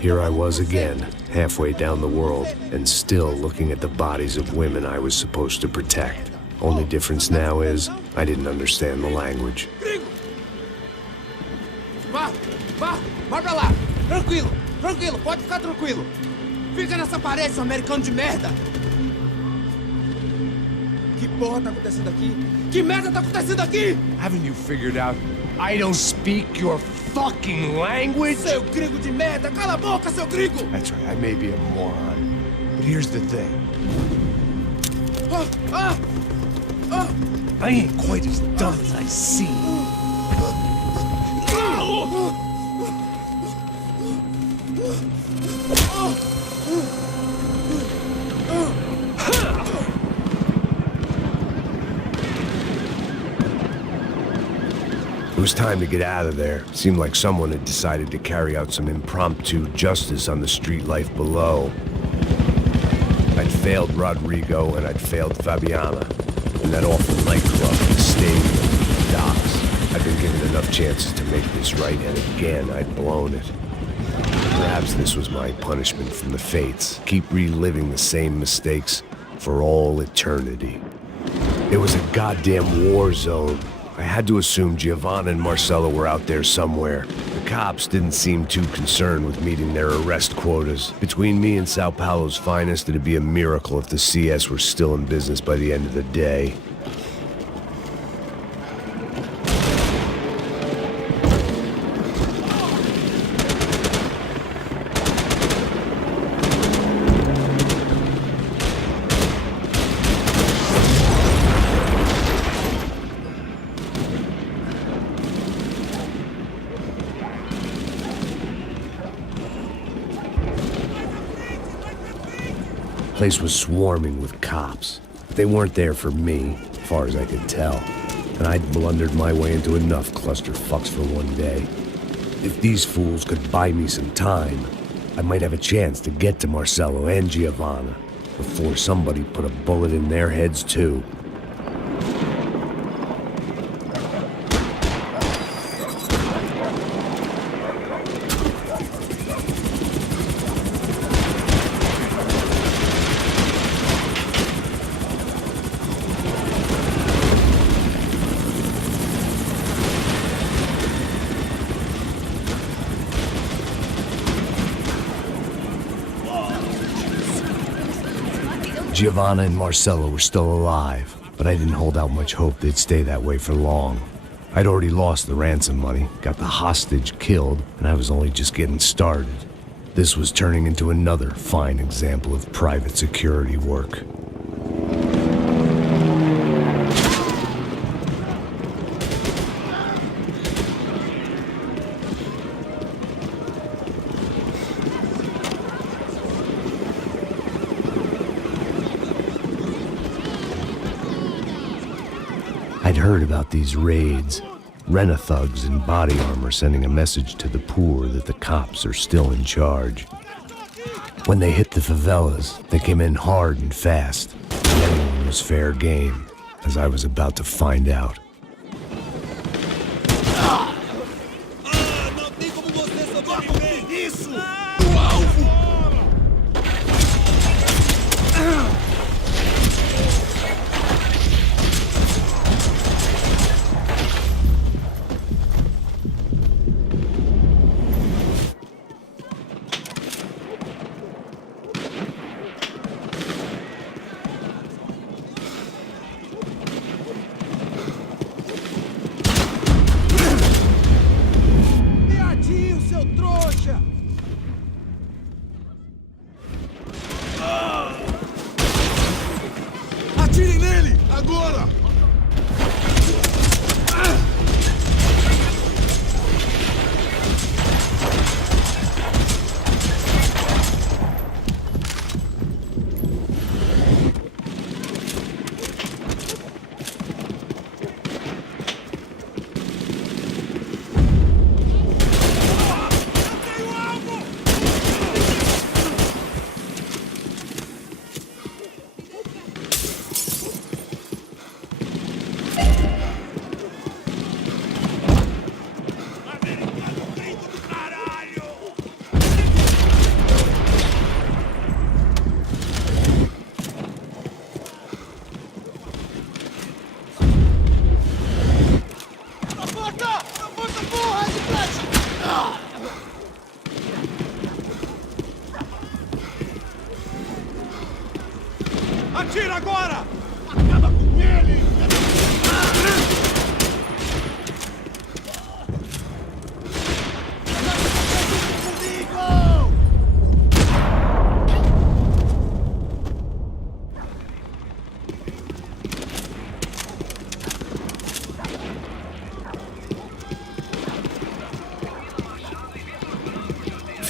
Here I was again, halfway down the world, and still looking at the bodies of women I was supposed to protect. Only difference now is, I didn't understand the language. Vá pra lá! Tranquilo, pode ficar tranquilo! Fica nessa parede, seu americano de merda! Que porra tá acontecendo aqui? Que merda tá acontecendo aqui? Haven't you figured out I don't speak your fucking language? Seu gringo de merda! Cala a boca, seu gringo! That's right, I may be a moron, but here's the thing. I ain't quite as dumb as I seem. It was time to get out of there. Seemed like someone had decided to carry out some impromptu justice on the street life below. I'd failed Rodrigo and I'd failed Fabiana. And that awful nightclub, the stadium, the docks. I'd been given enough chances to make this right, and again, I'd blown it. Perhaps this was my punishment from the fates. Keep reliving the same mistakes for all eternity. It was a goddamn war zone. I had to assume Giovanna and Marcelo were out there somewhere. The cops didn't seem too concerned with meeting their arrest quotas. Between me and São Paulo's finest, it'd be a miracle if the CS were still in business by the end of the day. The place was swarming with cops. But they weren't there for me, as far as I could tell. And I'd blundered my way into enough clusterfucks for one day. If these fools could buy me some time, I might have a chance to get to Marcelo and Giovanna before somebody put a bullet in their heads too. Giovanna and Marcelo were still alive, but I didn't hold out much hope they'd stay that way for long. I'd already lost the ransom money, got the hostage killed, and I was only just getting started. This was turning into another fine example of private security work. I'd heard about these raids, rent-a-thugs in body armor sending a message to the poor that the cops are still in charge. When they hit the favelas, they came in hard and fast, and anyone was fair game, as I was about to find out.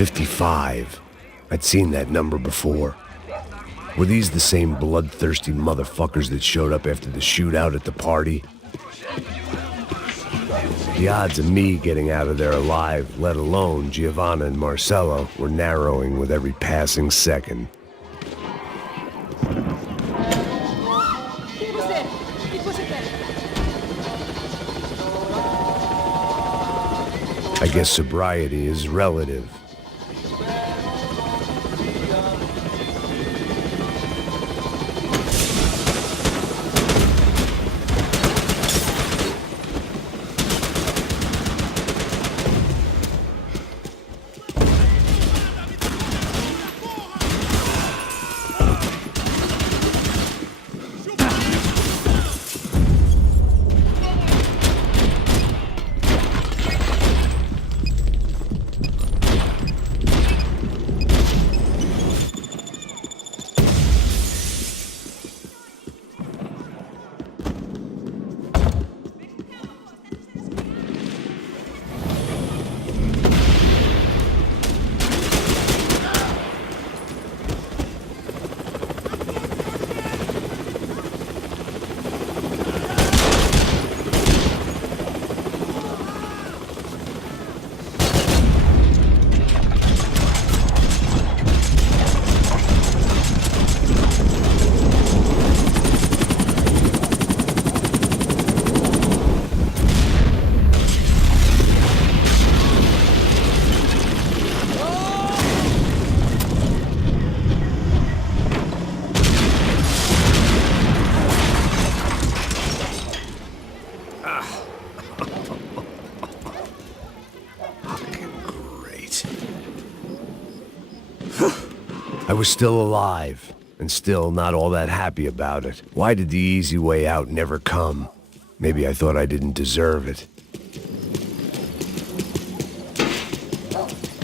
55. I'd seen that number before. Were these the same bloodthirsty motherfuckers that showed up after the shootout at the party? The odds of me getting out of there alive, let alone Giovanna and Marcello, were narrowing with every passing second. I guess sobriety is relative. I was still alive, and still not all that happy about it. Why did the easy way out never come? Maybe I thought I didn't deserve it.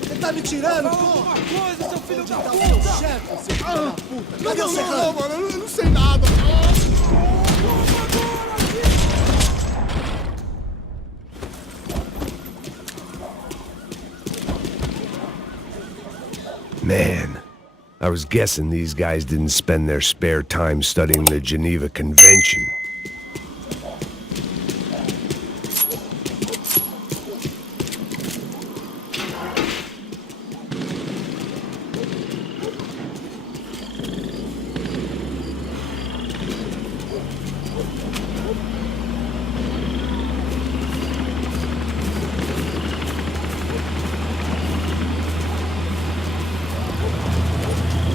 Você tá me tirando? Alguma coisa, seu filho da puta! Chefe, seu filho da puta! Cadê o Serrano? Não, mano, eu não sei nada! Man, I was guessing these guys didn't spend their spare time studying the Geneva Convention.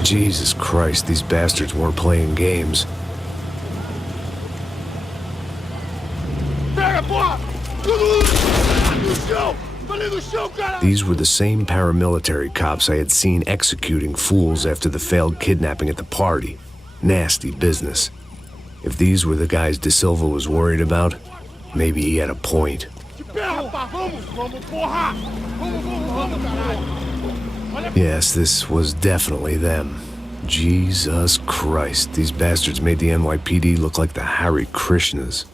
Jesus Christ, these bastards weren't playing games. These were the same paramilitary cops I had seen executing fools after the failed kidnapping at the party. Nasty business. If these were the guys De Silva was worried about, maybe he had a point. Yes, this was definitely them. Jesus Christ, these bastards made the NYPD look like the Hare Krishnas.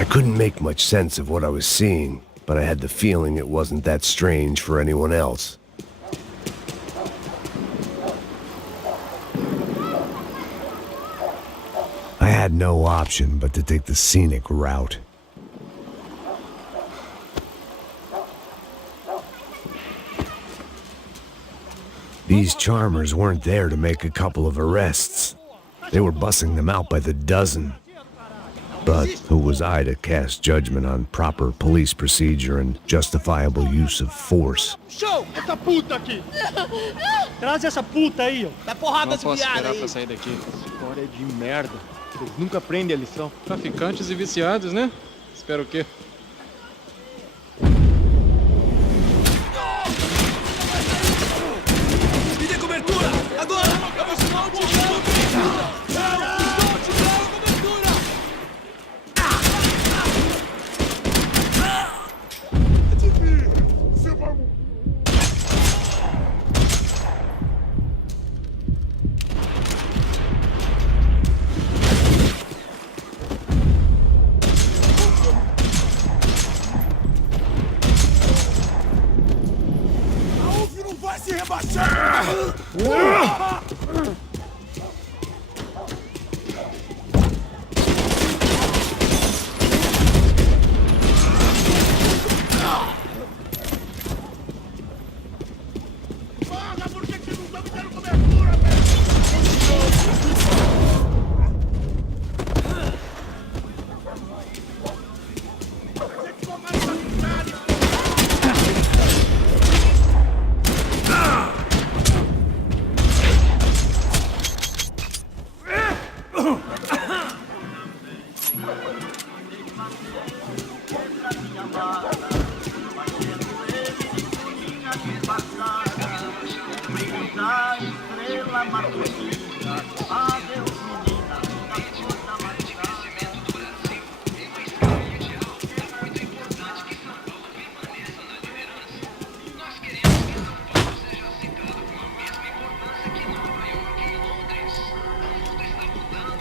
I couldn't make much sense of what I was seeing, but I had the feeling it wasn't that strange for anyone else. I had no option but to take the scenic route. These charmers weren't there to make a couple of arrests. They were bussing them out by the dozen. But who was I to cast judgment on proper police procedure and justifiable use of force? Show! Essa puta aqui! Traz essa puta aí, ó. Dá porrada Não posso esperar pra sair daqui. História de merda. Vocês nunca aprendem a lição. Traficantes e viciados, né? Espero o quê? Me dê cobertura! Agora! Eu vou chamar o Tijão!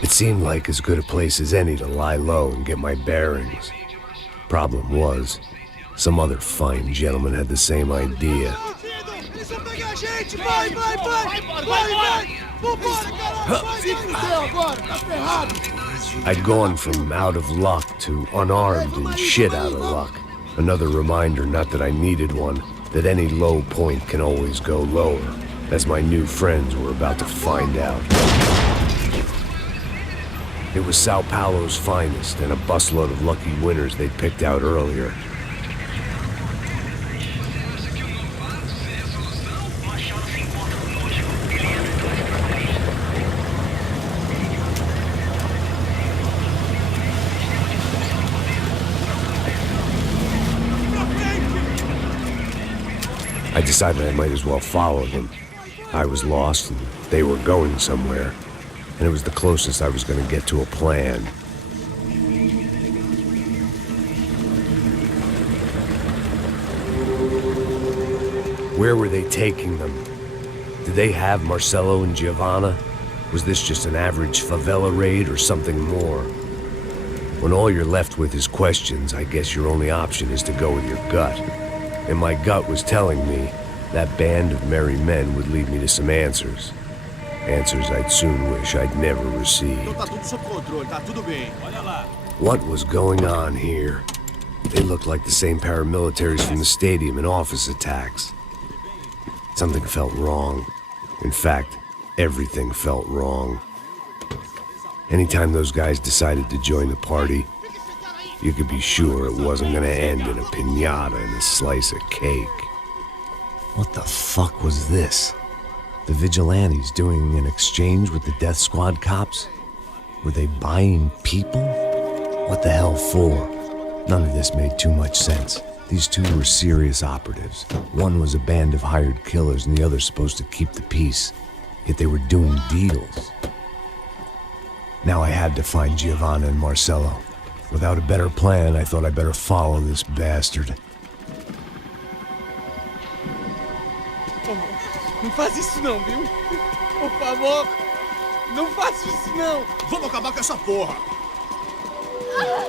It seemed like as good a place as any to lie low and get my bearings. Problem was, some other fine gentleman had the same idea. I'd gone from out of luck to unarmed and shit out of luck. Another reminder, not that I needed one, that any low point can always go lower, as my new friends were about to find out. It was Sao Paulo's finest and a busload of lucky winners they'd picked out earlier. I decided I might as well follow them. I was lost and they were going somewhere, and it was the closest I was going to get to a plan. Where were they taking them? Did they have Marcelo and Giovanna? Was this just an average favela raid or something more? When all you're left with is questions, I guess your only option is to go with your gut. And my gut was telling me that band of merry men would lead me to some answers. Answers I'd soon wish I'd never received. What was going on here? They looked like the same paramilitaries from the stadium in office attacks. Something felt wrong. In fact, everything felt wrong. Anytime those guys decided to join the party, you could be sure it wasn't gonna end in a piñata and a slice of cake. What the fuck was this? The vigilantes doing an exchange with the death squad cops? Were they buying people? What the hell for? None of this made too much sense. These two were serious operatives. One was a band of hired killers and the other supposed to keep the peace. Yet they were doing deals. Now I had to find Giovanna and Marcelo. Without a better plan, I thought I'd better follow this bastard. Não faz isso não, viu? Por favor, não faça isso não. Vamos acabar com essa porra.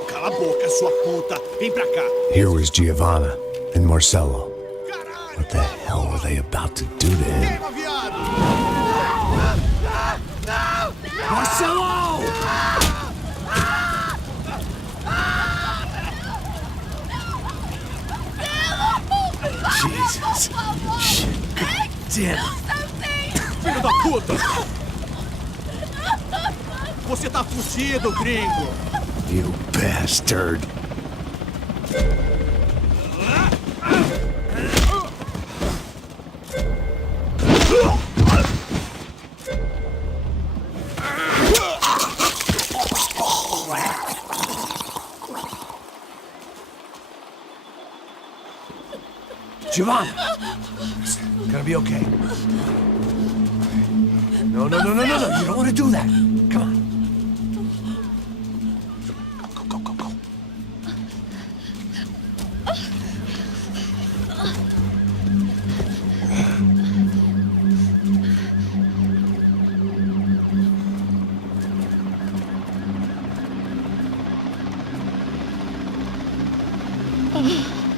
Cala a boca, sua puta. Vem pra cá. Here was Giovanna and Marcelo. What the hell were they about to do to him? Marcelo! Jesus. Shit. Damn. Filho da puta! Você tá fudido, gringo! You bastard. Giovanna! It's gonna be okay. No. You don't want to do that. Come on. Go.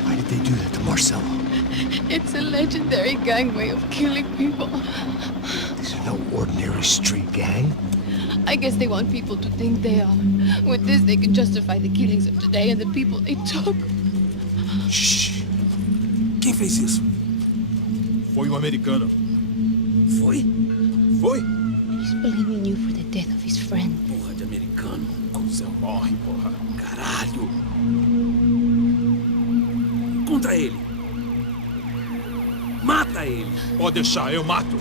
Why did they do that to Marcelo? It's a legendary gang way of killing people. These are no ordinary street gang. I guess they want people to think they are. With this, they can justify the killings of today and the people they took. Shh. Quem fez isso? Foi um americano. Foi? He's blaming you for the death of his friend. Porra de americano. Cusão morre, porra. Caralho. Contra ele. Mata ele. Pode deixar, eu mato.